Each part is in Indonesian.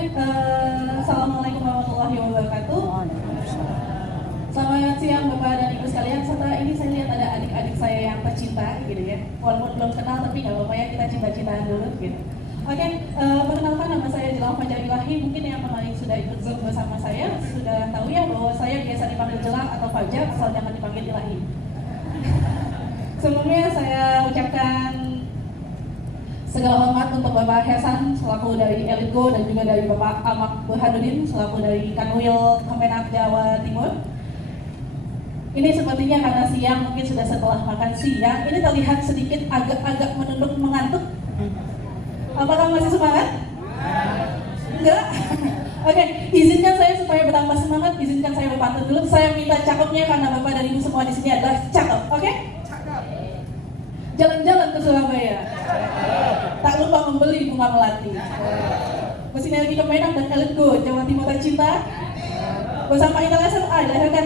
Assalamualaikum warahmatullahi wabarakatuh. Selamat siang Bapak dan Ibu sekalian. Serta ini saya lihat ada adik-adik saya yang tercinta gitu ya. Walaupun belum kenal tapi nggak apa-apa ya, kita cinta-cintaan dulu gitu. Perkenalkan, nama saya Jelang Fajar Ilahi. Mungkin yang kemarin sudah ikut Zoom bersama saya sudah tahu ya bahwa saya biasa dipanggil Jelang atau Fajar, asal jangan dipanggil Ilahi. Sebelumnya saya ucapkan segala hormat untuk Bapak Hesan selaku dari Elitgo dan juga dari Bapak Ahmad Burhanuddin selaku dari Kanwil Kemenak Jawa Timur. Ini sepertinya karena siang, mungkin sudah setelah makan siang. Ini terlihat sedikit agak-agak menunduk, mengantuk. Apakah masih semangat? Enggak? Oke, izinkan saya supaya bertambah semangat, izinkan saya berpantun dulu. Saya minta cakepnya karena Bapak dan Ibu semua di sini adalah cakep, oke? Jalan-jalan ke Surabaya. Tak lupa membeli bunga melati. Bersinergi Kemenak dan Elitgo Jawa Timur tercinta bersama Intel SMA dilahirkan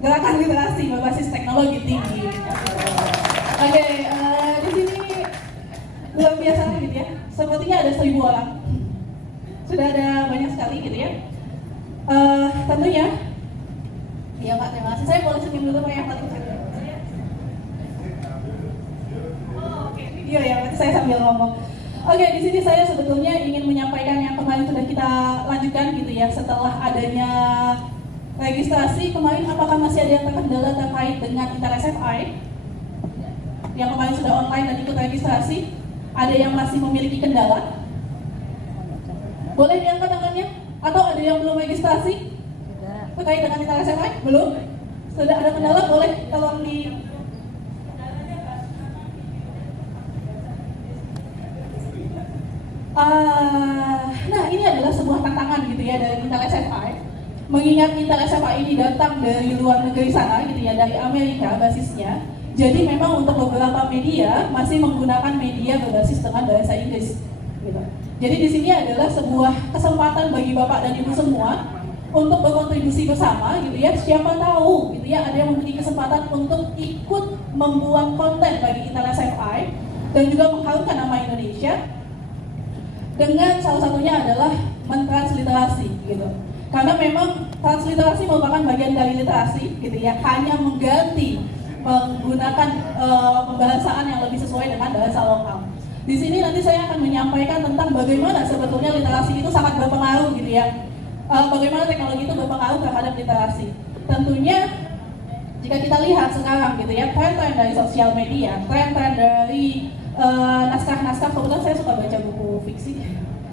gerakan literasi berbasis teknologi tinggi. Di sini luar biasa gitu ya. Sepertinya ada 1000 orang. Sudah ada banyak sekali gitu ya. Tentunya, iya Pak, terima kasih. Saya boleh senyum dulu Pak yang paling kecil. Iya ya, berarti saya sambil ngomong. Di sini saya sebetulnya ingin menyampaikan yang kemarin sudah kita lanjutkan gitu ya. Setelah adanya registrasi kemarin, apakah masih ada yang terkendala terkait dengan Intel SFI yang kemarin sudah online dan ikut registrasi? Ada yang masih memiliki kendala? Boleh diangkat tangannya? Atau ada yang belum registrasi terkait dengan Intel SFI? Belum? Sudah ada kendala? Boleh tolong di nah ini adalah sebuah tantangan gitu ya dari Intel SFI. Mengingat Intel SFI ini datang dari luar negeri sana gitu ya, dari Amerika basisnya. Jadi memang untuk beberapa media masih menggunakan media berbasis dengan bahasa Inggris gitu. Jadi di sini adalah sebuah kesempatan bagi Bapak dan Ibu semua untuk berkontribusi bersama gitu ya. Siapa tahu gitu ya ada yang memiliki kesempatan untuk ikut membuat konten bagi Intel SFI dan juga mengharumkan nama Indonesia. Dengan salah satunya adalah mentransliterasi gitu. Karena memang transliterasi merupakan bagian dari literasi gitu ya, hanya mengganti menggunakan pembahasaan yang lebih sesuai dengan bahasa lokal. Di sini nanti saya akan menyampaikan tentang bagaimana sebetulnya literasi itu sangat berpengaruh gitu ya. Bagaimana teknologi itu berpengaruh terhadap literasi. Tentunya jika kita lihat sekarang gitu ya, tren-tren dari sosial media, tren-tren dari naskah-naskah, kebetulan saya suka baca buku fiksi.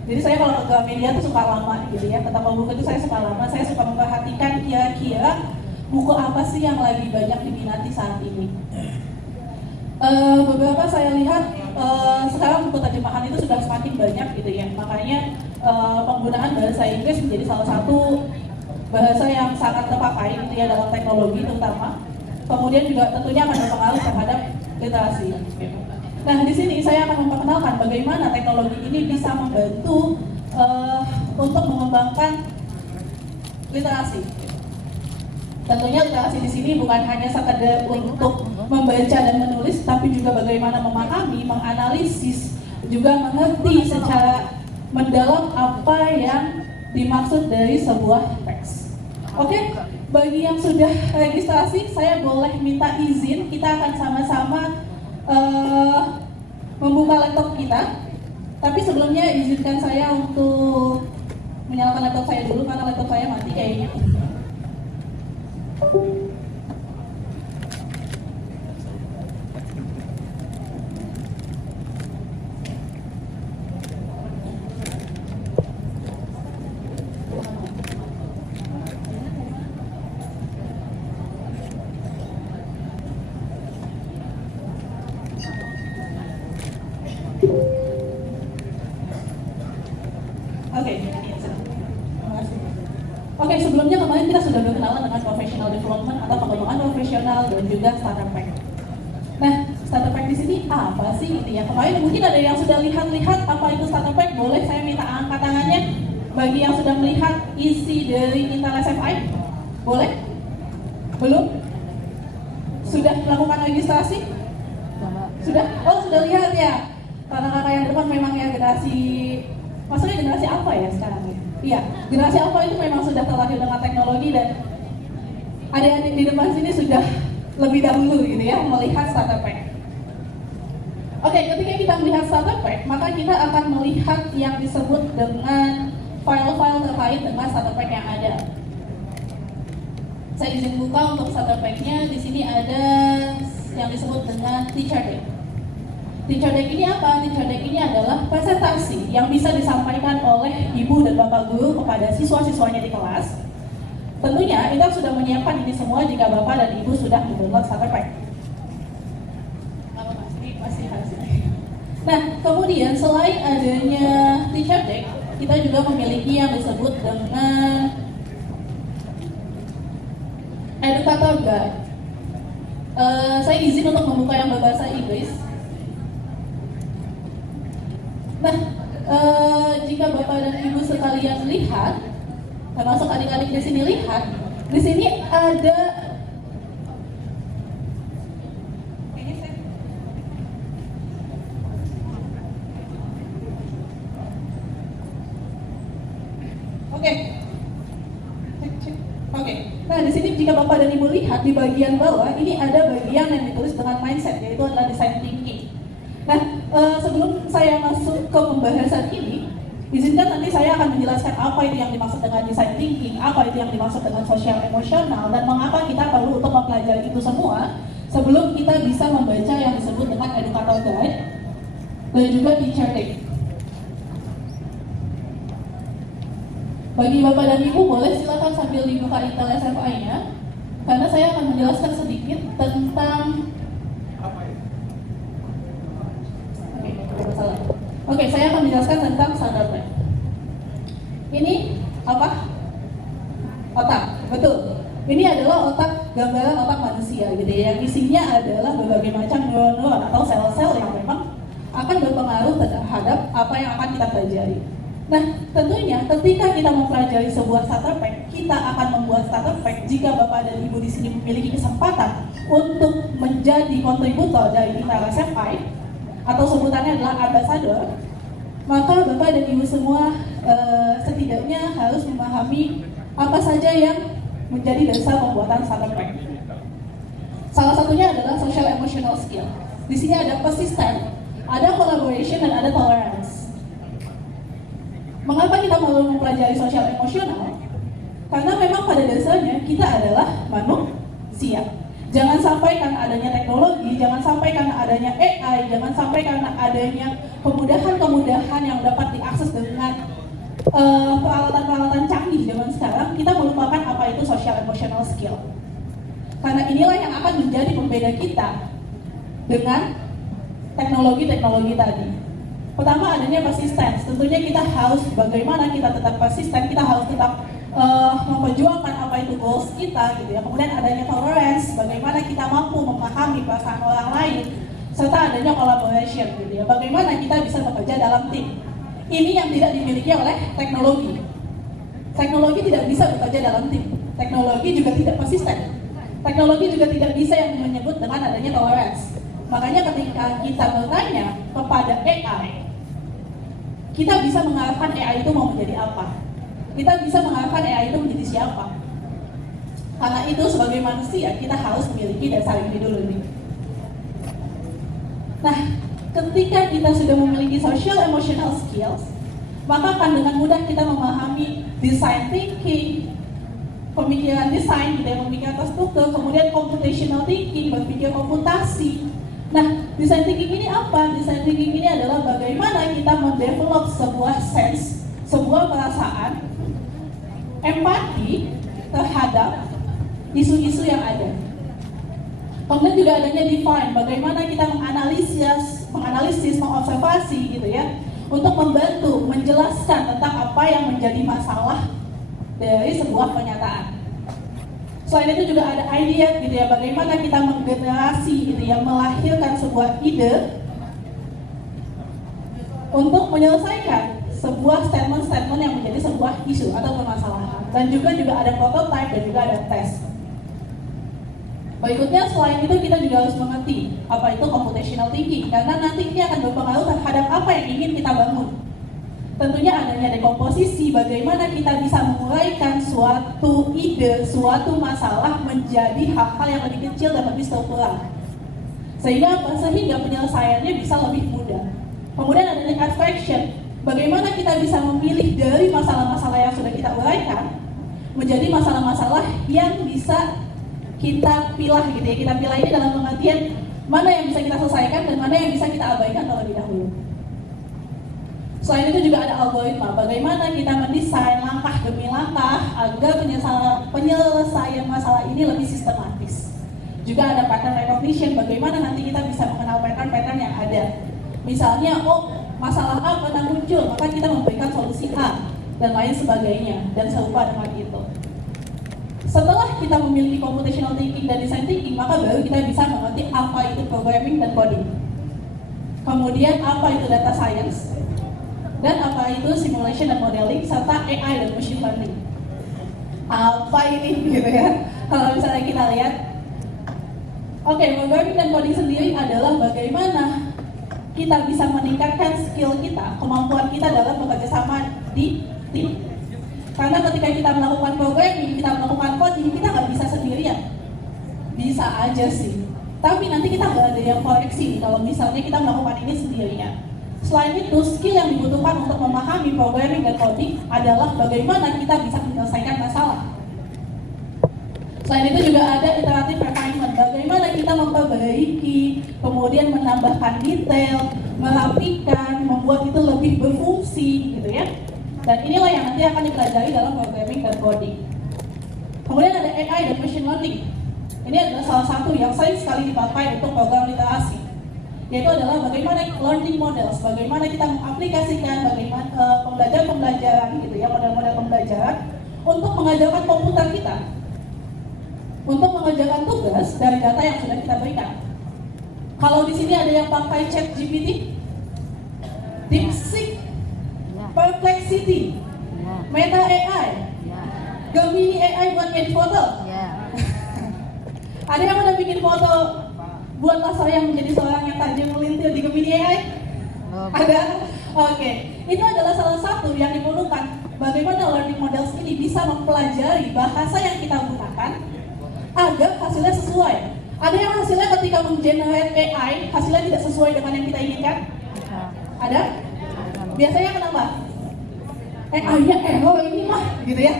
Jadi saya kalau ke media tuh suka lama gitu ya, ke toko buku itu saya suka lama, saya suka memperhatikan kira-kira buku apa sih yang lagi banyak diminati saat ini. Beberapa saya lihat sekarang buku terjemahan itu sudah semakin banyak gitu ya, makanya penggunaan bahasa Inggris menjadi salah satu bahasa yang sangat terpakai gitu ya dalam teknologi terutama. Kemudian juga tentunya akan berpengaruh terhadap literasi. Nah, di sini saya akan memperkenalkan bagaimana teknologi ini bisa membantu untuk mengembangkan literasi. Tentunya literasi di sini bukan hanya sekedar untuk membaca dan menulis, tapi juga bagaimana memahami, menganalisis, juga mengerti secara mendalam apa yang dimaksud dari sebuah teks. Oke, bagi yang sudah registrasi, saya boleh minta izin, kita akan sama-sama membuka laptop kita. Tapi sebelumnya izinkan saya untuk menyalakan laptop saya dulu karena laptop saya mati kayaknya. Oke, sebelumnya kemarin kita sudah berkenalan dengan professional development atau pengembangan profesional dan juga starter pack. Nah, starter pack di sini apa sih gitu ya? Kemarin mungkin ada yang sudah lihat-lihat apa itu starter pack, boleh saya minta angkat tangannya bagi yang sudah melihat isi dari Intel SFI? Boleh? Belum? Sudah melakukan registrasi? Sudah? Oh, sudah lihat ya. Kakak-kakak yang depan memang ya generasi, maksudnya generasi apa ya sekarang ya? Iya, generasi Alpha itu memang sudah terlahir dengan teknologi dan adik-adik di depan sini sudah lebih dahulu gitu ya melihat starter pack. Oke, ketika kita melihat starter pack, maka kita akan melihat yang disebut dengan file-file terkait dengan starter pack yang ada. Saya izin buka untuk starter pack-nya. Di sini ada yang disebut dengan teacher deck. Teacher deck ini apa? Teacher deck ini adalah presentasi yang bisa disampaikan oleh ibu dan bapak guru kepada siswa-siswanya di kelas. Tentunya kita sudah menyiapkan ini semua jika bapak dan ibu sudah mendownload starter pack. Nah, kemudian selain adanya teacher deck, kita juga memiliki yang disebut dengan educator guide. Saya izin untuk membuka yang berbahasa Inggris. Nah, jika bapak dan ibu sekalian lihat, termasuk adik-adik di sini lihat, di sini ada Oke. Nah, di sini jika Bapak dan Ibu lihat di bagian bawah, ini ada bagian yang ditulis dengan mindset, yaitu adalah design thinking. Nah, sebelum saya masuk ke pembahasan ini, izinkan nanti saya akan menjelaskan apa itu yang dimaksud dengan design thinking, apa itu yang dimaksud dengan sosial emosional, dan mengapa kita perlu untuk mempelajari itu semua sebelum kita bisa membaca yang disebut dengan educator guide dan juga teacher deck. Bagi Bapak dan Ibu boleh silakan sambil dibuka Intel SFI-nya, karena saya akan menjelaskan sedikit tentang Oke, saya akan menjelaskan tentang starter pack. Ini apa? Otak, betul. Ini adalah gambaran otak manusia gitu ya. Yang isinya adalah berbagai macam neuron atau sel-sel yang memang akan berpengaruh terhadap apa yang akan kita pelajari. Nah, tentunya ketika kita mempelajari sebuah starter pack, kita akan membuat starter pack jika Bapak dan Ibu di sini memiliki kesempatan untuk menjadi kontributor dari Intel SFI atau sebutannya adalah ambassador, maka Bapak dan Ibu semua setidaknya harus memahami apa saja yang menjadi dasar pembuatan starter pack. Salah satunya adalah social emotional skill. Di sini ada persisten, ada collaboration, dan ada tolerance. Mengapa kita perlu mempelajari sosial emosional? Karena memang pada dasarnya kita adalah manusia. Jangan sampai karena adanya teknologi, jangan sampai karena adanya AI, jangan sampai karena adanya kemudahan-kemudahan yang dapat diakses dengan peralatan-peralatan canggih zaman sekarang, kita melupakan apa itu social emotional skill. Karena inilah yang akan menjadi pembeda kita dengan teknologi-teknologi tadi. Pertama, adanya persisten. Tentunya kita harus, bagaimana kita tetap persisten, kita harus tetap memperjuangkan apa itu goals kita gitu ya. Kemudian adanya tolerance, bagaimana kita mampu memahami perasaan orang lain, serta adanya collaboration gitu ya. Bagaimana kita bisa bekerja dalam tim. Ini yang tidak dimiliki oleh teknologi. Teknologi tidak bisa bekerja dalam tim. Teknologi juga tidak persisten. Teknologi juga tidak bisa yang menyebut dengan adanya tolerance. Makanya ketika kita bertanya kepada AI, kita bisa mengarahkan AI itu mau menjadi apa. Kita bisa mengarahkan AI itu menjadi siapa. Karena itu sebagai manusia kita harus memiliki dasar ini dulu nih. Nah, ketika kita sudah memiliki social emotional skills, maka akan dengan mudah kita memahami design thinking, pemikiran desain, gitu ya, pemikiran terstruktur, kemudian computational thinking, berpikir komputasi. Nah, design thinking ini apa? Design thinking ini adalah bagaimana kita mendevelop sebuah sense, sebuah perasaan, empati terhadap isu-isu yang ada. Kemudian juga adanya define, bagaimana kita menganalisis, mengobservasi gitu ya, untuk membantu menjelaskan tentang apa yang menjadi masalah dari sebuah pernyataan. Selain itu juga ada idea gitu ya, bagaimana kita menggenerasi gitu ya, melahirkan sebuah ide untuk menyelesaikan sebuah statement-statement yang menjadi sebuah isu atau permasalahan. Dan juga ada prototype dan juga ada test. Berikutnya selain itu kita juga harus mengerti apa itu computational thinking, karena nanti ini akan berpengaruh terhadap apa yang ingin kita bangun. tentunya adanya dekomposisi, bagaimana kita bisa menguraikan suatu ide, suatu masalah menjadi hal-hal yang lebih kecil dan lebih struktural. Sehingga penyelesaiannya bisa lebih mudah. Kemudian adanya abstraction, bagaimana kita bisa memilih dari masalah-masalah yang sudah kita uraikan menjadi masalah-masalah yang bisa kita pilah gitu ya. Kita pilah ini dalam pengertian mana yang bisa kita selesaikan dan mana yang bisa kita abaikan terlebih dahulu. Selain itu juga ada algoritma, bagaimana kita mendesain langkah demi langkah agar penyelesaian masalah ini lebih sistematis. Juga ada pattern recognition, bagaimana nanti kita bisa mengenal pattern-pattern yang ada. Misalnya, masalah A pernah muncul, maka kita memberikan solusi A dan lain sebagainya, dan serupa dengan itu. Setelah kita memiliki computational thinking dan design thinking, maka baru kita bisa mengerti apa itu programming dan coding. Kemudian apa itu data science, dan apa itu simulation dan modeling, serta AI dan machine learning. Apa ini gitu ya? Kalau misalnya kita lihat, programming dan coding sendiri adalah bagaimana kita bisa meningkatkan skill kita, kemampuan kita dalam bekerja sama di tim. Karena ketika kita melakukan programming, kita melakukan coding, kita nggak bisa sendirian. Bisa aja sih, tapi nanti kita nggak ada yang koreksi kalau misalnya kita melakukan ini sendirian. Selain itu, skill yang dibutuhkan untuk memahami programming dan coding adalah bagaimana kita bisa menyelesaikan masalah. Selain itu juga ada iterative refinement, bagaimana kita memperbaiki, kemudian menambahkan detail, merapikan, membuat itu lebih berfungsi gitu ya. Dan inilah yang nanti akan dipelajari dalam programming dan coding. Kemudian ada AI dan machine learning. Ini adalah salah satu yang sering sekali dipakai untuk program literasi, yaitu adalah bagaimana learning models, bagaimana kita mengaplikasikan bagaimana pembelajaran gitu ya, model-model pembelajaran untuk mengajarkan komputer kita untuk mengerjakan tugas dari data yang sudah kita berikan. Kalau di sini ada yang pakai ChatGPT, DeepSeek, Perplexity, Meta AI, Gemini AI buat edit foto. Ada yang udah bikin foto buatlah saya menjadi seorang yang tajam melintir di Gemini AI? Ada? Oke. Itu adalah salah satu yang diperlukan. Bagaimana learning models ini bisa mempelajari bahasa yang kita gunakan agar hasilnya sesuai. Ada yang hasilnya ketika menggenerate AI, hasilnya tidak sesuai dengan yang kita inginkan? Ada? Biasanya kenapa? AI-nya error ini mah, gitu ya.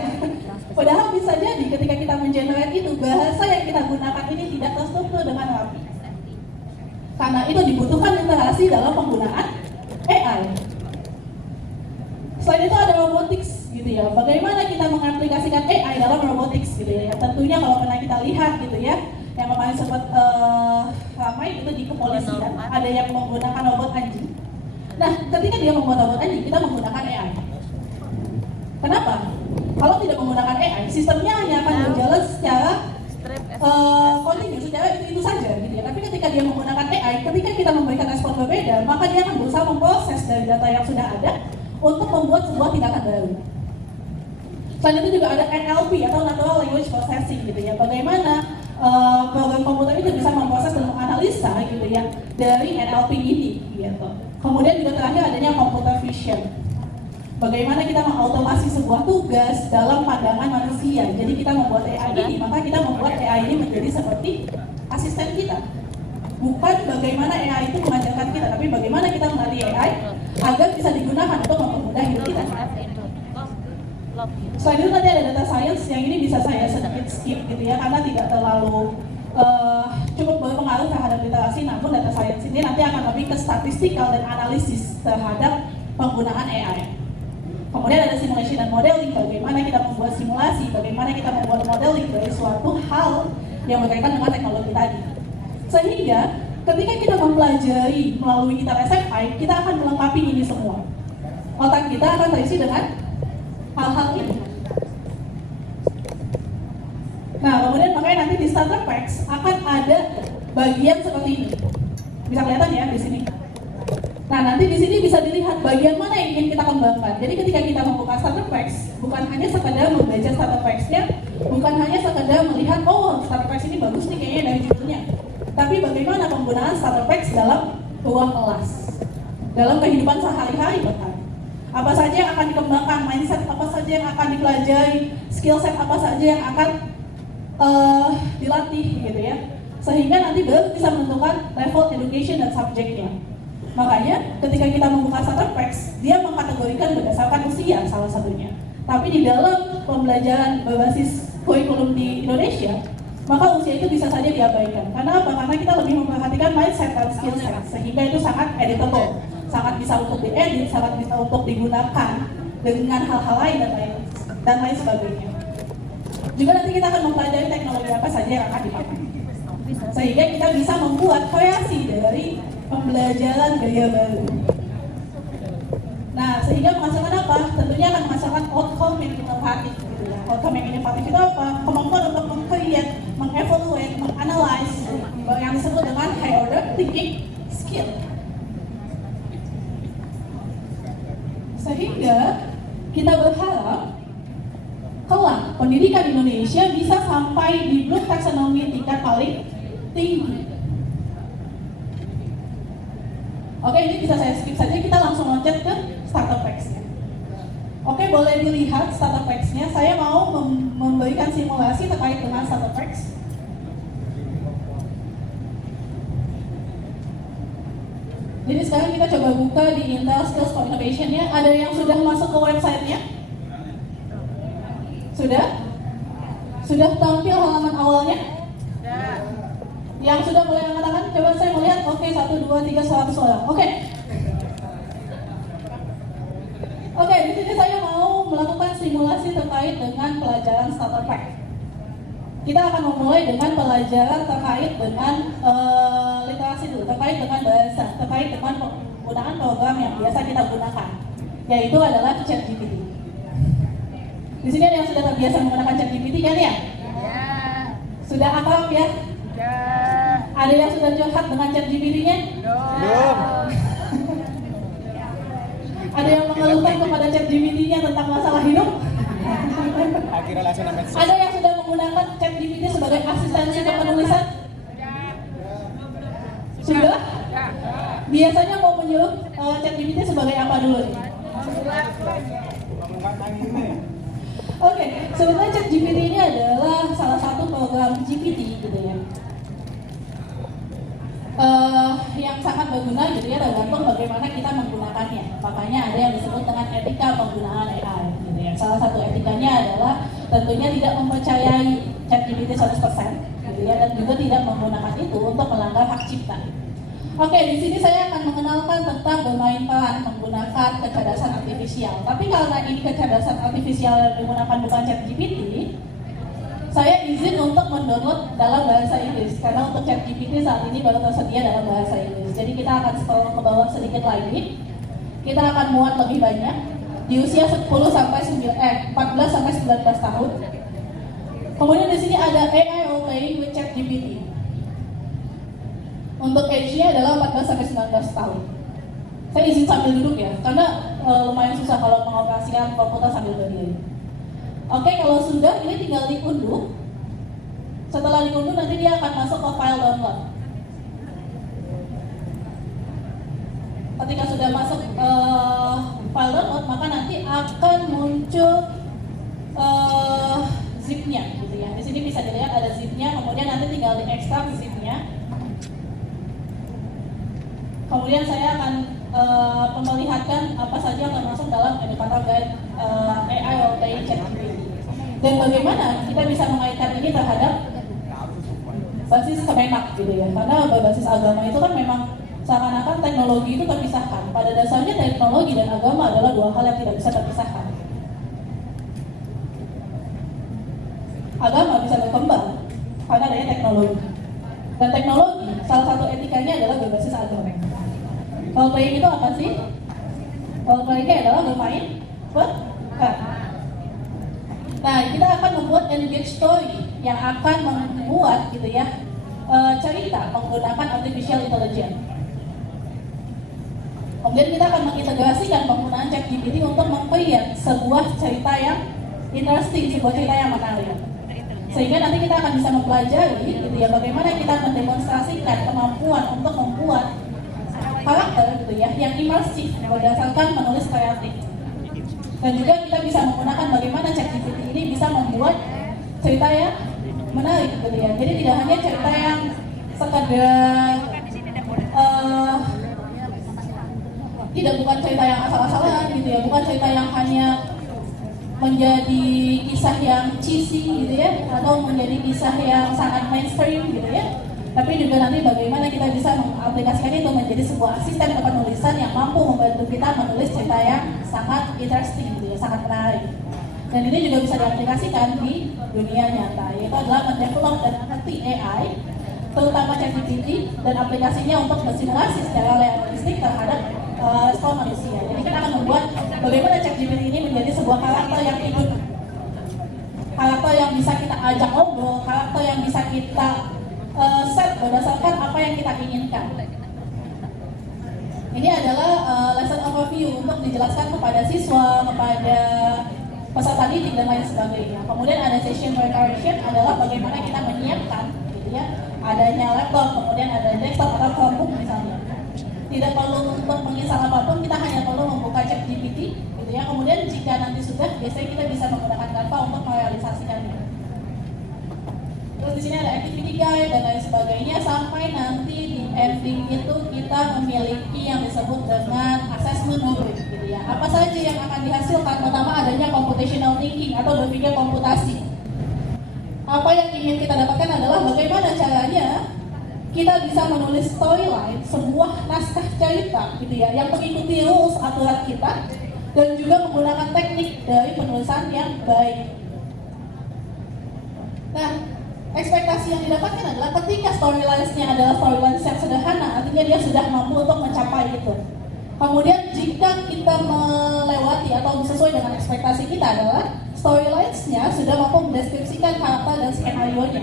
Padahal bisa jadi ketika kita menggenerate itu, bahasa yang kita gunakan ini tidak terstruktur dengan rapi. Karena itu dibutuhkan literasi dalam penggunaan AI. Selain itu ada robotics gitu ya. Bagaimana kita mengaplikasikan AI dalam robotics gitu ya. Tentunya kalau pernah kita lihat gitu ya, yang kemarin sempat ramai itu di kepolisian, ada yang menggunakan robot anjing. Nah, ketika dia membuat robot anjing, kita menggunakan AI. Kenapa? Kalau tidak menggunakan AI, sistemnya hanya akan berjalan secara kontinu, secara itu saja gitu ya. Tapi ketika dia menggunakan AI, ketika kita memberikan respon berbeda, maka dia akan berusaha memproses dari data yang sudah ada untuk membuat sebuah tindakan baru. Selain itu juga ada NLP atau Natural Language Processing gitu ya. Bagaimana program komputer itu bisa memproses dan menganalisa gitu ya dari NLP ini gitu. Kemudian juga terakhir adanya computer vision. Bagaimana kita mengautomasi sebuah tugas dalam pandangan manusia. Jadi kita membuat AI ini, maka kita membuat AI ini menjadi seperti asisten kita. Bukan bagaimana AI itu mengajarkan kita, tapi bagaimana kita melatih AI agar bisa digunakan untuk mempermudah hidup kita. Selain itu nanti ada data science yang ini bisa saya sedikit skip gitu ya, karena tidak terlalu cukup berpengaruh terhadap literasi. Namun data science ini nanti akan lebih ke statistikal dan analisis terhadap penggunaan AI. Kemudian ada simulation dan modeling, bagaimana kita membuat simulasi, bagaimana kita membuat modeling dari suatu hal yang berkaitan dengan teknologi tadi. Sehingga ketika kita mempelajari melalui ITER SFI, kita akan melengkapi ini semua. Otak kita akan terisi dengan hal-hal ini. Nah, kemudian makanya nanti di starter packs akan ada bagian seperti ini. Bisa kelihatan ya di sini. Nah, nanti di sini bisa dilihat bagian mana yang ingin kita kembangkan. Jadi ketika kita membuka starter packs, bukan hanya sekedar membaca starter packs-nya, bukan hanya sekedar melihat, starter packs ini bagus nih kayaknya dari judulnya. Tapi bagaimana penggunaan starter packs dalam ruang kelas, dalam kehidupan sehari-hari bahkan. Apa saja yang akan dikembangkan, mindset apa saja yang akan dipelajari, skill set apa saja yang akan dilatih gitu ya. Sehingga nanti baru bisa menentukan level education dan subjeknya. Makanya ketika kita membuka starter packs, dia mengkategorikan berdasarkan usia salah satunya. Tapi di dalam pembelajaran berbasis kurikulum di Indonesia, maka usia itu bisa saja diabaikan. Karena apa? Karena kita lebih memperhatikan mindset dan skill set, sehingga itu sangat editable, sangat bisa untuk diedit, sangat bisa untuk digunakan dengan hal-hal lain dan lain sebagainya. Juga nanti kita akan mempelajari teknologi apa saja yang akan dipakai, sehingga kita bisa membuat variasi dari pembelajaran gaya baru. Nah, sehingga menghasilkan apa? Tentunya akan menghasilkan outcome yang inovatif gitu ya. Outcome yang inovatif itu apa? Kemampuan untuk meng-create, meng-evaluate, meng-analyze yang disebut dengan high order thinking skill. Sehingga kita berharap kelak pendidikan Indonesia bisa sampai di Bloom Taxonomy tingkat paling tinggi. Oke, ini bisa saya skip saja, kita langsung loncat ke starter packs-nya. Oke, boleh dilihat starter packs-nya. Saya mau memberikan simulasi terkait dengan starter packs. Jadi sekarang kita coba buka di Intel Skills for Innovation-nya. Ada yang sudah masuk ke website-nya? Sudah? Sudah tampil halaman awalnya? Yang sudah boleh angkat tangan, coba saya melihat. Oke, 1, 2, 3, 100 orang. Oke. Oke, di sini saya mau melakukan simulasi terkait dengan pelajaran starter pack. Kita akan memulai dengan pelajaran terkait dengan literasi dulu, terkait dengan bahasa, terkait dengan penggunaan program yang biasa kita gunakan, yaitu adalah ChatGPT. Di sini ada yang sudah terbiasa menggunakan ChatGPT kan ya? Sudah akrab ya? Ada yang sudah curhat dengan ChatGPT-nya? Belum. Ada yang mengeluhkan kepada ChatGPT-nya tentang masalah hidup? Ada yang sudah menggunakan ChatGPT sebagai asistensi kepenulisan? Sudah? Biasanya mau menyuruh ChatGPT sebagai apa dulu nih? Oke, sebenarnya ChatGPT ini adalah salah satu program GPT gitu ya. Yang sangat berguna gitu ya, tergantung bagaimana kita menggunakannya. Makanya ada yang disebut dengan etika penggunaan AI gitu ya. Salah satu etikanya adalah tentunya tidak mempercayai ChatGPT 100% gitu ya, dan juga tidak menggunakan itu untuk melanggar hak cipta. Oke, di sini saya akan mengenalkan tentang bermain peran menggunakan kecerdasan artifisial. Tapi karena ini kecerdasan artifisial yang digunakan bukan ChatGPT, saya izin untuk mendownload dalam bahasa Inggris, karena untuk ChatGPT saat ini baru tersedia dalam bahasa Inggris. Jadi kita akan scroll ke bawah sedikit lagi. Kita akan muat lebih banyak di usia 14 sampai 19 tahun. Kemudian di sini ada AI role playing with ChatGPT. Untuk age-nya adalah 14 sampai 19 tahun. Saya izin sambil duduk ya, karena lumayan susah kalau mengoperasikan komputer sambil berdiri. Oke, kalau sudah, ini tinggal diunduh. Setelah diunduh, nanti dia akan masuk ke file download. Ketika sudah masuk file download, maka nanti akan muncul zip-nya, gitu ya. Di sini bisa dilihat ada zip-nya, kemudian nanti tinggal diekstrak zip-nya. Kemudian saya akan memperlihatkan apa saja yang termasuk dalam educator guide AI role playing ChatGPT. Dan bagaimana kita bisa mengaitkan ini terhadap basis Kemenak gitu ya. Karena berbasis agama itu kan memang seakan-akan teknologi itu terpisahkan. Pada dasarnya teknologi dan agama adalah dua hal yang tidak bisa terpisahkan. Agama bisa berkembang karena adanya teknologi. Dan teknologi, salah satu etikanya adalah berbasis agama. Role playing itu apa sih? Role playing adalah bermain peran. Nah, kita akan membuat engage story yang akan membuat gitu ya cerita menggunakan artificial intelligence. Kemudian kita akan mengintegrasikan penggunaan ChatGPT untuk membuat sebuah cerita yang interesting, sebuah cerita yang menarik. Sehingga nanti kita akan bisa mempelajari gitu ya bagaimana kita mendemonstrasikan kemampuan untuk membuat karakter gitu ya yang imersif berdasarkan menulis kreatif. Dan juga kita bisa menggunakan bagaimana ChatGPT ini bisa membuat cerita yang menarik gitu ya. Jadi tidak hanya cerita yang sekedar bukan cerita yang asal-asalan gitu ya, bukan cerita yang hanya menjadi kisah yang cheesy gitu ya, atau menjadi kisah yang sangat mainstream gitu ya. Tapi juga nanti bagaimana kita bisa mengaplikasikan itu menjadi sebuah asisten kepenulisan yang mampu membantu kita menulis cerita yang sangat interesting gitu ya, sangat menarik. Dan ini juga bisa diaplikasikan di dunia nyata, yaitu adalah mendevelop dan mengerti AI, terutama ChatGPT, dan aplikasinya untuk bersimulasi secara realistik terhadap respon manusia. Jadi kita akan membuat bagaimana ChatGPT ini menjadi sebuah karakter yang hidup, karakter yang bisa kita ajak ngobrol, karakter yang bisa kita set berdasarkan apa yang kita inginkan. Ini adalah lesson overview untuk dijelaskan kepada siswa, kepada peserta didik dan lain sebagainya. Kemudian ada session preparation, adalah bagaimana kita menyiapkan gitu ya, adanya laptop, kemudian ada desktop atau Chromebook misalnya. Tidak perlu untuk menginstal apapun, kita hanya perlu membuka ChatGPT gitu ya. Kemudian jika nanti sudah, biasanya kita bisa menggunakan Canva untuk merealisasikannya. Terus di sini ada activity guide dan lain sebagainya, sampai nanti di ending itu kita memiliki yang disebut dengan assessment rubric gitu ya. Apa saja yang akan dihasilkan? Pertama adanya computational thinking atau berpikir komputasi. Apa yang ingin kita dapatkan adalah bagaimana caranya kita bisa menulis storyline, sebuah naskah cerita gitu ya, yang mengikuti rules aturan kita dan juga menggunakan teknik dari penulisan yang baik. Nah, ekspektasi yang didapatkan adalah ketika storylines-nya adalah storylines yang sederhana, artinya dia sudah mampu untuk mencapai itu. Kemudian jika kita melewati atau sesuai dengan ekspektasi kita adalah storylines-nya sudah mampu mendeskripsikan karakter dan skenario-nya.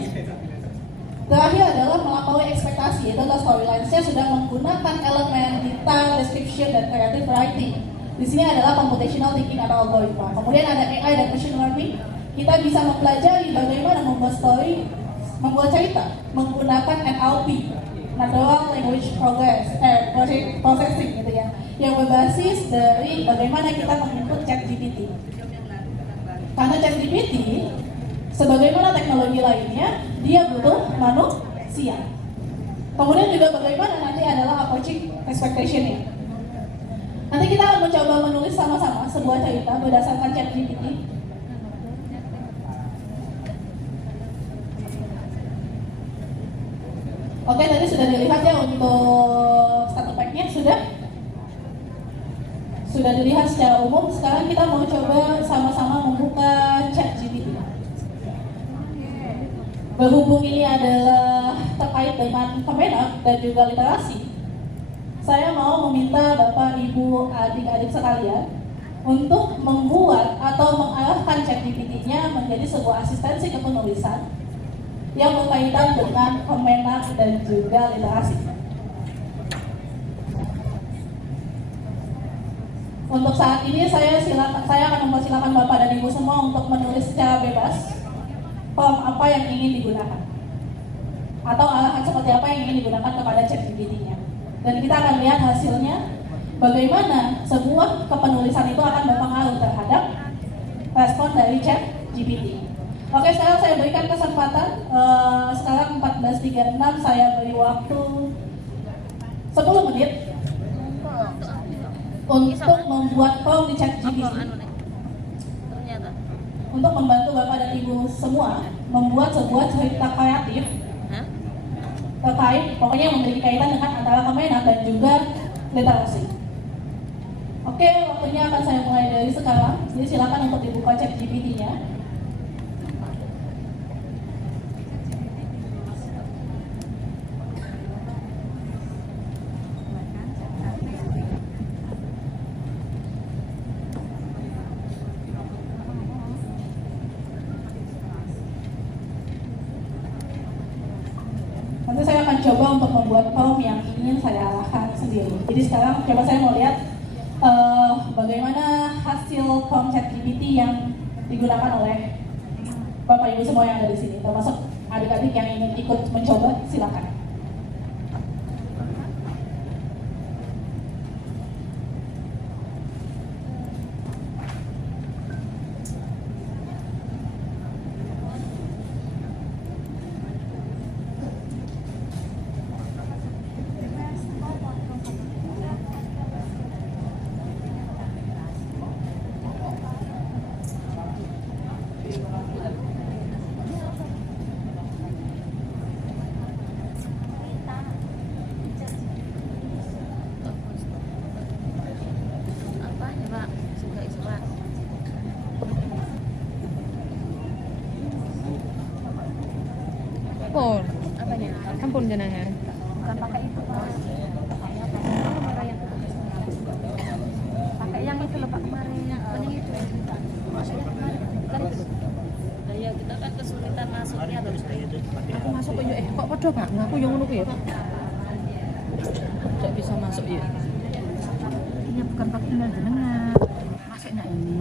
Terakhir adalah melampaui ekspektasi, yaitu storylines-nya sudah menggunakan elemen detail, description, dan creative writing. Di sini adalah computational thinking atau algoritma. Kemudian ada AI dan machine learning. Kita bisa mempelajari bagaimana membuat cerita menggunakan NLP, Natural Language Processing gitu ya, yang berbasis dari bagaimana kita menginput ChatGPT. Karena ChatGPT, sebagaimana teknologi lainnya, dia butuh manusia. Kemudian juga bagaimana nanti adalah approaching expectation-nya. Nanti kita akan mencoba menulis sama-sama sebuah cerita berdasarkan ChatGPT. Oke, tadi sudah dilihat ya untuk starter pack-nya, sudah dilihat secara umum. Sekarang kita mau coba sama-sama membuka ChatGPT. Berhubung ini adalah terkait dengan Kemenak dan juga literasi, saya mau meminta Bapak, Ibu, adik-adik sekalian untuk membuat atau mengarahkan ChatGPT-nya menjadi sebuah asistensi kepenulisan yang berkaitan dengan Kemenak dan juga literasi. Untuk saat ini saya akan mempersilakan Bapak dan Ibu semua untuk menulis secara bebas form apa yang ingin digunakan atau arahan seperti apa yang ingin digunakan kepada ChatGPT-nya. Dan kita akan lihat hasilnya bagaimana sebuah kepenulisan itu akan berpengaruh terhadap respon dari ChatGPT. Oke, sekarang saya berikan kesempatan, sekarang 14.36, saya beri waktu 10 menit untuk membuat form di ChatGPT. Untuk membantu Bapak dan Ibu semua membuat sebuah cerita kreatif terkait, pokoknya yang memiliki kaitan dengan antara Kemenak dan juga literasi. Oke, waktunya akan saya mulai dari sekarang. Jadi silakan untuk dibuka ChatGPT-nya. Nanti saya akan coba untuk membuat form yang ingin saya arahkan sendiri. Jadi sekarang coba saya mau lihat bagaimana hasil form ChatGPT yang digunakan oleh Bapak Ibu semua yang ada di sini, termasuk adik-adik yang ingin ikut mencoba, silakan. Ampun. Apanya? Ampun jenengan. Bukan pakai itu Pak. Pakai yang itu loh Pak kemarin. Yang itu. Maksudnya kemarin. Kan itu. Ya kita kan kesulitan masuknya terus kayak itu. Aku masuk ke kok padha Pak? Aku yang ngono kuwi ya. Tidak bisa masuk ya. Ini bukan pakai email jenengan. Masuknya ini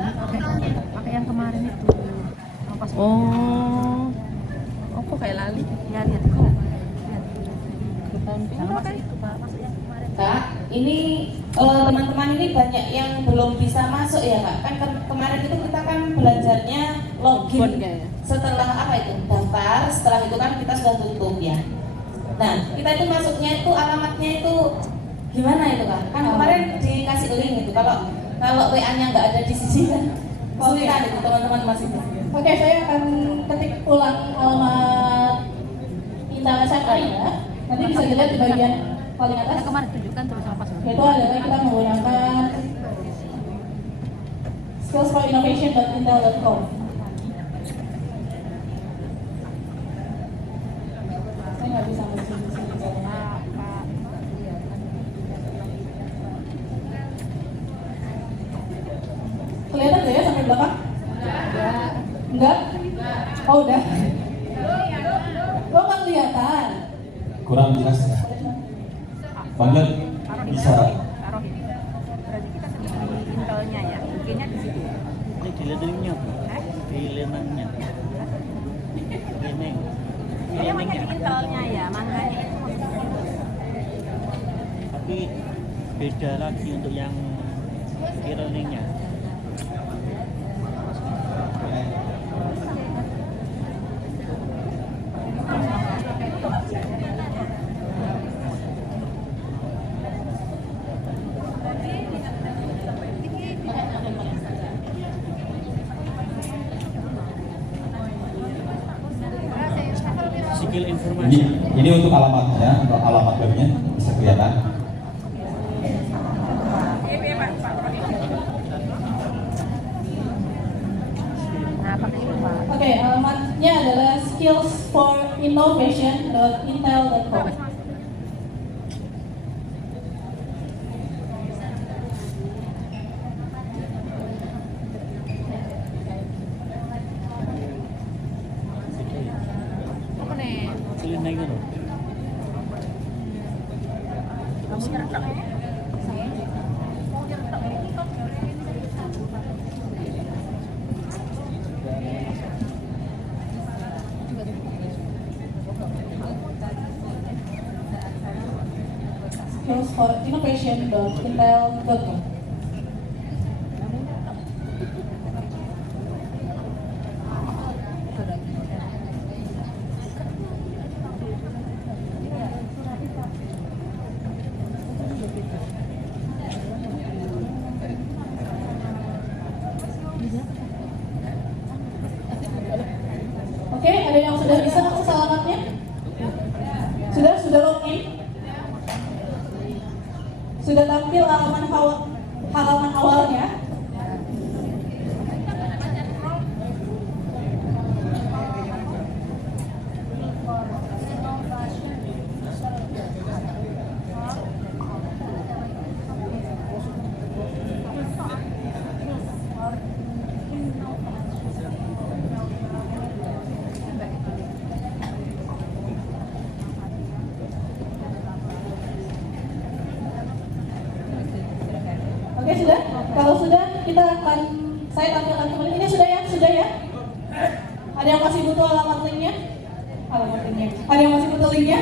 pakai yang kemarin itu. Oh. Oh kok kayak lali? Ya lihat kok. Masuk itu Pak, masuk yang kemarin. Kak, ini teman-teman ini banyak yang belum bisa masuk ya Kak. Kan kemarin itu kita kan belajarnya login. Setelah apa itu? Daftar, setelah itu kan kita sudah tutup ya. Nah, kita itu masuknya itu alamatnya itu gimana itu Kak? Kan kemarin dikasih link itu. Kalau WA-nya nggak ada di sini kan kesulitan itu teman-teman masih. Oke, saya akan ketik ulang alamat Intel SFI ya. Nanti bisa dilihat di bagian paling atas. Kemarin tunjukkan terus apa sih? Itu adalah kita menggunakan skillsforinnovation.intel.com. Saya nggak bisa baca di sini soalnya. Kelihatan nggak ya sampai belakang? Enggak? Oh udah. Oh nggak kelihatan. Kurang jelas. Panggil bisa. Taruh ini. Berarti kita sedang di intelnya ya. Mungkinnya di situ. Ini di lenangnya, di lenangnya. Ini. Dia hanya di intelnya ya, makanya itu. Tapi beda lagi untuk yang e-learningnya. Skill informasi. Ini untuk alamatnya, untuk alamat webnya bisa kelihatan. Nah, pakai itu Pak. Oke, alamatnya adalah skillsforinnovation.intel.com. Apa nih? Lenang itu. Kamu nyeretak ya? Mau nyeretak ini kok. skillsforinnovation.intel.com. Oke, ada yang sudah bisa akses alamatnya? Sudah login? Sudah tampil halaman awalnya? Oke, sudah? Kalau sudah, saya tampilkan kembali. Ini sudah ya? Ada yang masih butuh alamat linknya? Ada yang masih butuh linknya?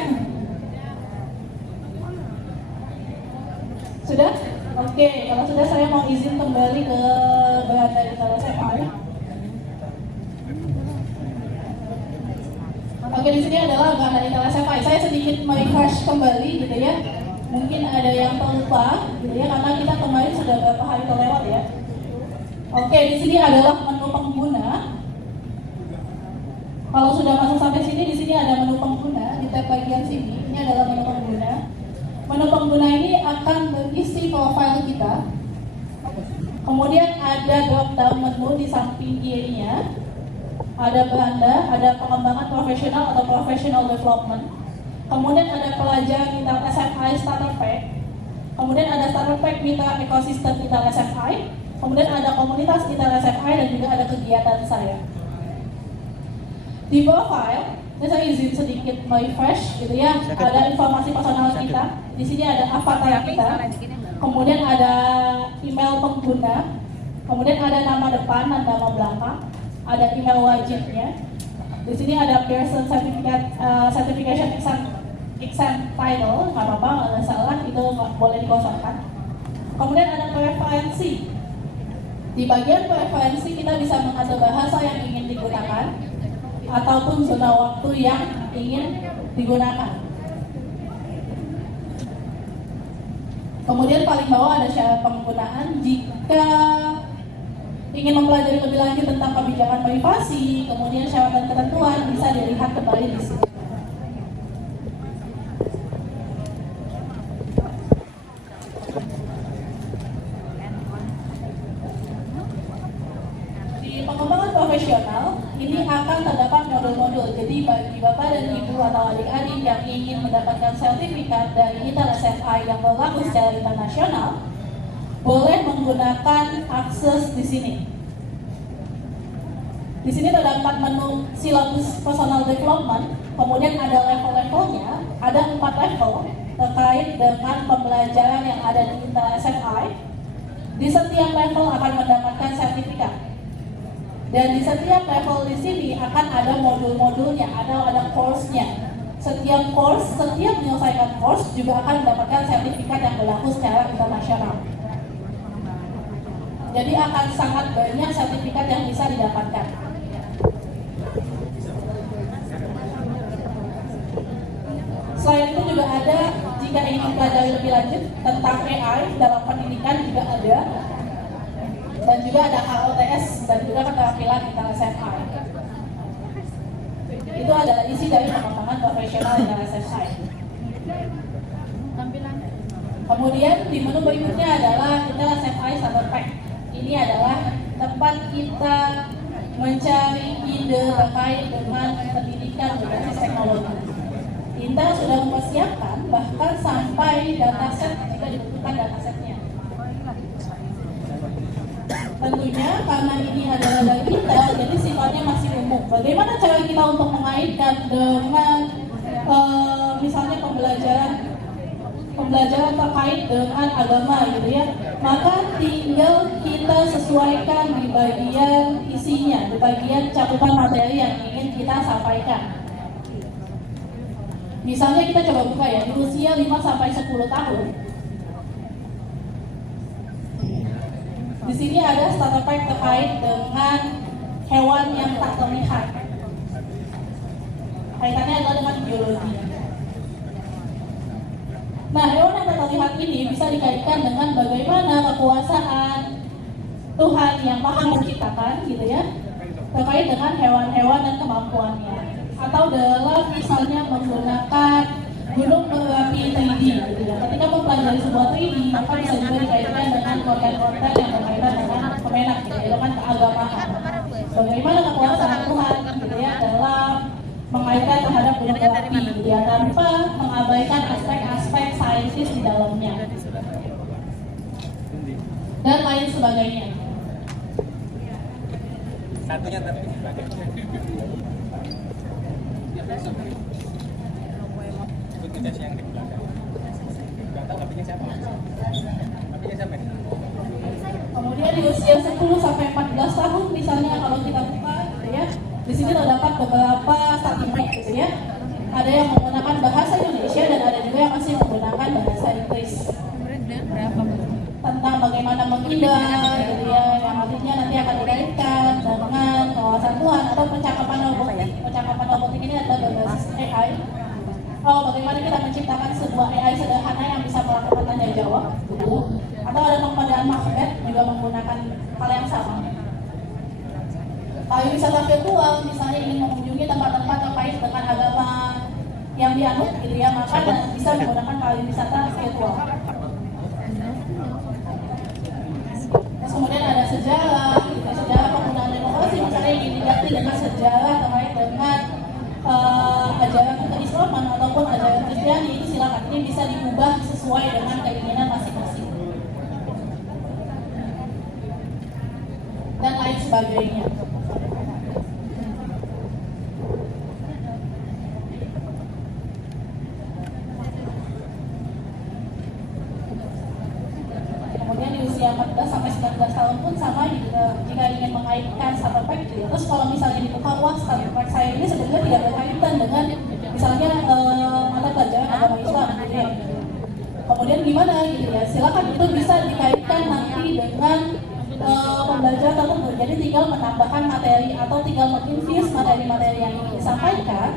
Sudah? Oke, kalau sudah saya mau izin kembali ke beranda Intel SFI. Oke, di sini adalah beranda Intel SFI. Saya sedikit refresh kembali gitu ya. Mungkin ada yang terlupa gitu ya, karena kita kemarin sudah beberapa hari terlewat ya. Oke, di sini adalah menu pengguna. Kalau sudah masuk sampai sini, di sini ada menu pengguna di tab bagian sini. Ini adalah menu pengguna. Menu pengguna ini akan berisi profil kita. Kemudian ada drop down menu di samping kirinya. ada beranda, ada pengembangan profesional atau professional development, kemudian ada pelajaran Intel SFI Starter Pack, kemudian ada Starter Pack Mitra Ekosistem Intel SFI, kemudian ada komunitas Intel SFI, dan juga ada kegiatan saya. Di profile, ini saya izin sedikit refresh gitu ya. Ada informasi personal kita. Di sini ada avatar kita. Kemudian ada email pengguna. Kemudian ada nama depan dan nama belakang. Ada email wajibnya. Di sini ada person certification exam title. Nggak apa-apa, nggak salah. Itu boleh dikosongkan. Kemudian ada preferensi. Di bagian preferensi kita bisa mengatur bahasa yang ingin digunakan ataupun zona waktu yang ingin digunakan. Kemudian paling bawah ada syarat penggunaan. Jika ingin mempelajari lebih lanjut tentang kebijakan privasi, kemudian syarat dan ketentuan, bisa dilihat kembali di sini. Pengembangan profesional ini akan terdapat modul-modul. Jadi bagi Bapak dan Ibu atau adik-adik yang ingin mendapatkan sertifikat dari Intel SFI yang berlaku secara internasional, boleh menggunakan akses di sini. Di sini terdapat menu silabus personal development, kemudian ada level-levelnya, ada 4 level terkait dengan pembelajaran yang ada di Intel SFI. Di setiap level akan mendapatkan sertifikat. Dan di setiap level di sini akan ada modul-modulnya, ada course-nya. Setiap menyelesaikan course juga akan mendapatkan sertifikat yang berlaku secara internasional. Jadi akan sangat banyak sertifikat yang bisa didapatkan. Selain itu juga ada, jika ingin mempelajari lebih lanjut tentang AI dalam pendidikan juga ada. Dan juga ada HLTS dan juga keterampilan Intel SFI. Itu adalah isi dari pengembangan profesional Intel SFI. Kemudian di menu berikutnya adalah Intel SFI Starter Pack. Ini adalah tempat kita mencari ide terkait dengan pendidikan berbasis teknologi. Intel sudah mempersiapkan bahkan sampai dataset jika dibutuhkan datasetnya. Tentunya karena ini adalah dari Intel, jadi sifatnya masih umum. Bagaimana cara kita untuk mengaitkan dengan misalnya pembelajaran terkait dengan agama gitu ya? Maka tinggal kita sesuaikan di bagian isinya, di bagian cakupan materi yang ingin kita sampaikan. Misalnya kita coba buka ya, di usia 5-10 tahun. Di sini ada starter pack terkait dengan hewan yang tak terlihat. Kaitannya adalah dengan biologi. Nah, hewan yang tak terlihat ini bisa dikaitkan dengan bagaimana kekuasaan Tuhan yang Maha Menciptakan, gitu ya, terkait dengan hewan-hewan dan kemampuannya. Atau dalam misalnya menggunakan gunung berapi 3D gitu ya. Ketika mempelajari sebuah 3D, maka bisa juga dikaitkan dengan konten-konten yang berkaitan dengan kemenak gitu ya, dengan keagamaan. Bagaimana kekuasaan Tuhan gitu ya dalam mengaitkan terhadap gunung berapi gitu ya, tanpa mengabaikan aspek-aspek saintis di dalamnya. Dan lain sebagainya. Satunya yang di belakang. Tapi siapa? Kemudian di usia 10-14 tahun misalnya kalau kita buka gitu ya, di sini terdapat beberapa starting pack gitu ya. Ada yang menggunakan bahasa Indonesia dan ada juga yang masih menggunakan bahasa Inggris. Tentang bagaimana menghindar gitu ya, yang artinya nanti akan dikaitkan dengan kawasan Tuhan atau percakapan robotik. Percakapan robotik ini adalah berbasis AI. Bagaimana kita menciptakan sebuah AI sederhana yang bisa melakukan tanya jawab gitu. Atau ada penggunaan Macbeth juga menggunakan hal yang sama. Pariwisata virtual misalnya ingin mengunjungi tempat-tempat terkait dengan agama yang dianut gitu ya, maka bisa menggunakan pariwisata virtual. Terus kemudian ada sejarah penggunaan demokrasi misalnya ingin diganti dengan sejarah Tuhan ataupun ajaran Kristiani itu silakan, ini bisa diubah sesuai dengan keinginan masing-masing dan lain sebagainya. Kemudian di usia 14 sampai 19 tahun pun sama jika ingin mengaitkan starter pack gitu ya. Terus kalau misalnya dibuka, wah starter pack saya ini sebenarnya tidak berkaitan dengan misalnya mata pelajaran agama Islam gitu ya. Kemudian gimana gitu ya, silakan itu bisa dikaitkan nanti dengan pembelajaran tertentu. Jadi tinggal menambahkan materi atau tinggal menginfuse materi-materi yang ingin disampaikan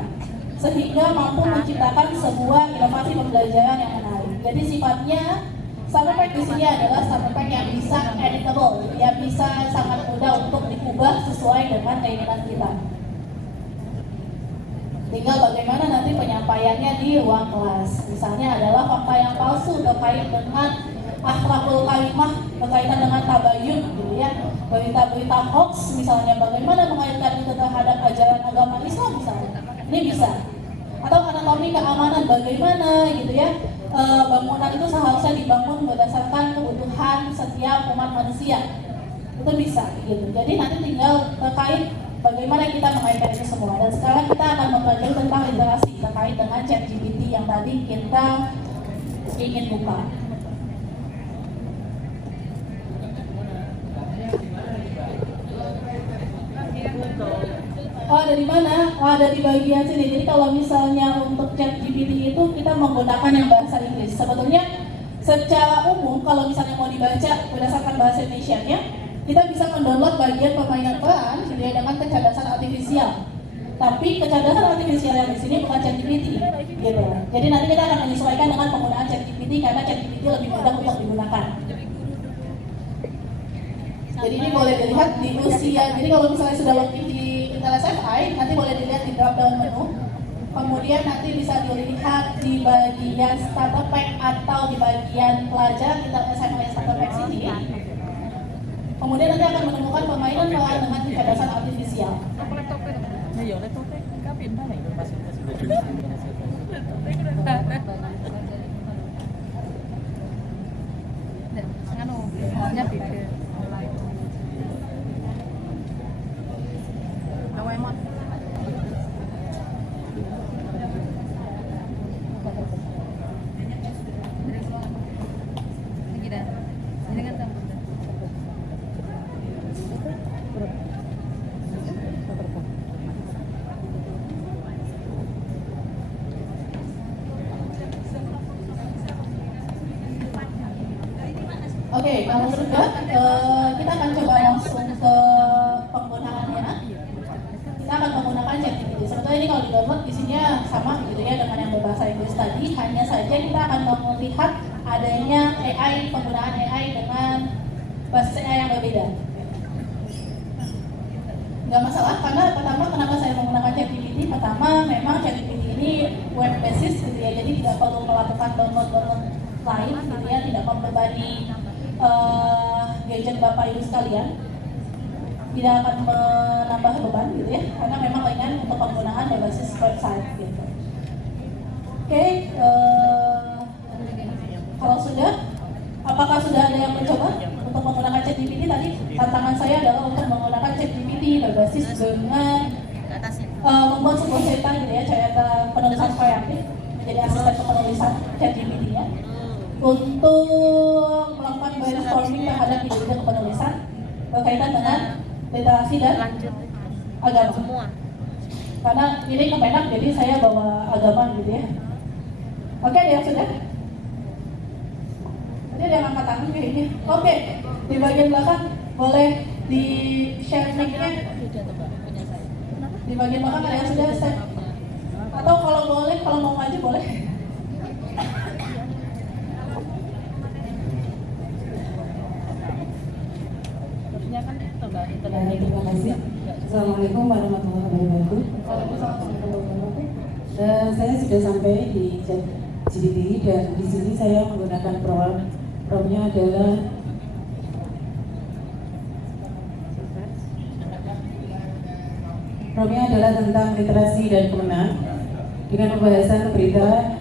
sehingga mampu menciptakan sebuah inovasi pembelajaran yang menarik. Jadi sifatnya starter pack di sini adalah starter pack yang bisa editable, yang bisa sangat mudah untuk diubah sesuai dengan keinginan kita. Tinggal bagaimana nanti penyampaiannya di ruang kelas. Misalnya adalah fakta yang palsu terkait dengan akhlakul karimah, berkaitan dengan tabayun gitu ya. Berita-berita hoax misalnya, bagaimana mengaitkan itu terhadap ajaran agama Islam misalnya. Ini bisa. Atau anatomi keamanan, bagaimana gitu ya. Bangunan itu seharusnya dibangun berdasarkan kebutuhan setiap umat manusia. Itu bisa gitu. Jadi nanti tinggal terkait bagaimana kita mengaitkan itu semua. Dan sekarang kita akan mempelajari tentang literasi terkait dengan ChatGPT yang tadi kita ingin buka. Oh, ada di mana? Oh, ada di bagian sini. Jadi kalau misalnya untuk ChatGPT itu kita menggunakan yang bahasa Inggris. Sebetulnya secara umum kalau misalnya mau dibaca berdasarkan bahasa Indonesia-nya, kita bisa mendownload bagian permainan peran gitu ya, dengan kecerdasan artifisial. Tapi kecerdasan artifisial yang di sini bukan ChatGPT gitu. Jadi nanti kita akan menyesuaikan dengan penggunaan ChatGPT karena ChatGPT lebih mudah untuk digunakan. Jadi ini boleh dilihat di usia. Jadi kalau misalnya sudah login di Intel SFI, nanti boleh dilihat di drop down menu. Kemudian nanti bisa dilihat di bagian starter pack atau di bagian pelajaran Intel SFI starter pack sini. Kemudian nanti akan menemukan permainan peran dengan kecerdasan artifisial. Ya laptopnya nggak pindah nih. Anu, hanya beda. Doraemon. Lagi dah. Ini kan sama. Oke, kalau sudah, kita akan coba langsung ke penggunaannya. Kita akan menggunakan ChatGPT. Sebetulnya ini kalau di-download di sini sama gitu ya dengan yang berbahasa Inggris tadi. Hanya saja kita akan melihat adanya AI, penggunaan AI dengan basis AI yang berbeda. Nggak masalah, karena pertama kenapa saya menggunakan ChatGPT? Pertama, memang ChatGPT ini web basis gitu ya, jadi tidak perlu melakukan download lain gitu ya, tidak membebani gadget Bapak Ibu sekalian, tidak akan menambah beban gitu ya, karena memang ringan untuk penggunaan berbasis website gitu. Oke, kalau sudah, apakah sudah ada yang mencoba untuk menggunakan ChatGPT tadi? Tantangan saya adalah untuk menggunakan ChatGPT berbasis dengan membuat sebuah cerita gitu ya, cerita penulisan kreatif, menjadi asisten penulisan ChatGPT ya, untuk melakukan brainstorming terhadap ide-ide kepenulisan berkaitan dengan literasi dan agama. Semua. Karena ini kemenak, jadi saya bawa agama gitu ya. Oke, ada yang sudah? Tadi ada yang angkat tangan kayaknya. Oke, di bagian belakang boleh di share mic-nya. Di bagian belakang ada yang sudah set. Atau kalau boleh, kalau mau maju boleh. Terima kasih. Assalamualaikum warahmatullahi wabarakatuh. Saya sudah sampai di ChatGPT dan di sini saya menggunakan promptnya adalah tentang literasi dan kemenang. dengan pembahasan berita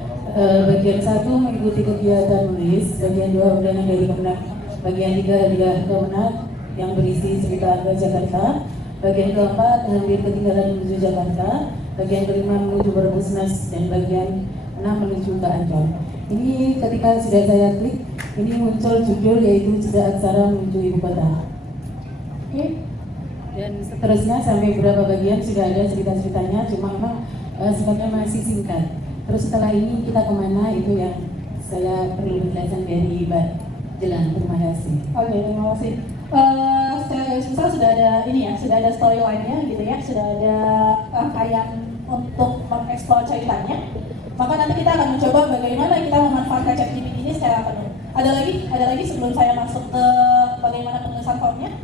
bagian 1 mengikuti kegiatan menulis, bagian 2 undangan dari Kemenag, bagian 3 adalah Kemenag yang berisi cerita ke Jakarta, bagian keempat hampir ketinggalan menuju Jakarta, bagian kelima menuju Brebes, dan bagian 6 menuju ke Ancol. Ini ketika sudah saya klik, ini muncul judul yaitu Jejak Aksara Menuju Ibu Kota. Oke. Dan seterusnya sampai beberapa bagian sudah ada cerita-ceritanya, cuma memang sifatnya masih singkat. Terus setelah ini kita kemana itu yang saya perlu penjelasan dari Mbak Jelan. Terima kasih. Oke, terima kasih. Secara garis besar sudah ada ini ya, sudah ada storyline-nya gitu ya, sudah ada rangkaian untuk mengeksplor ceritanya. Maka nanti kita akan mencoba bagaimana kita memanfaatkan ChatGPT ini secara penuh. Ada lagi sebelum saya masuk ke bagaimana penulisan formnya?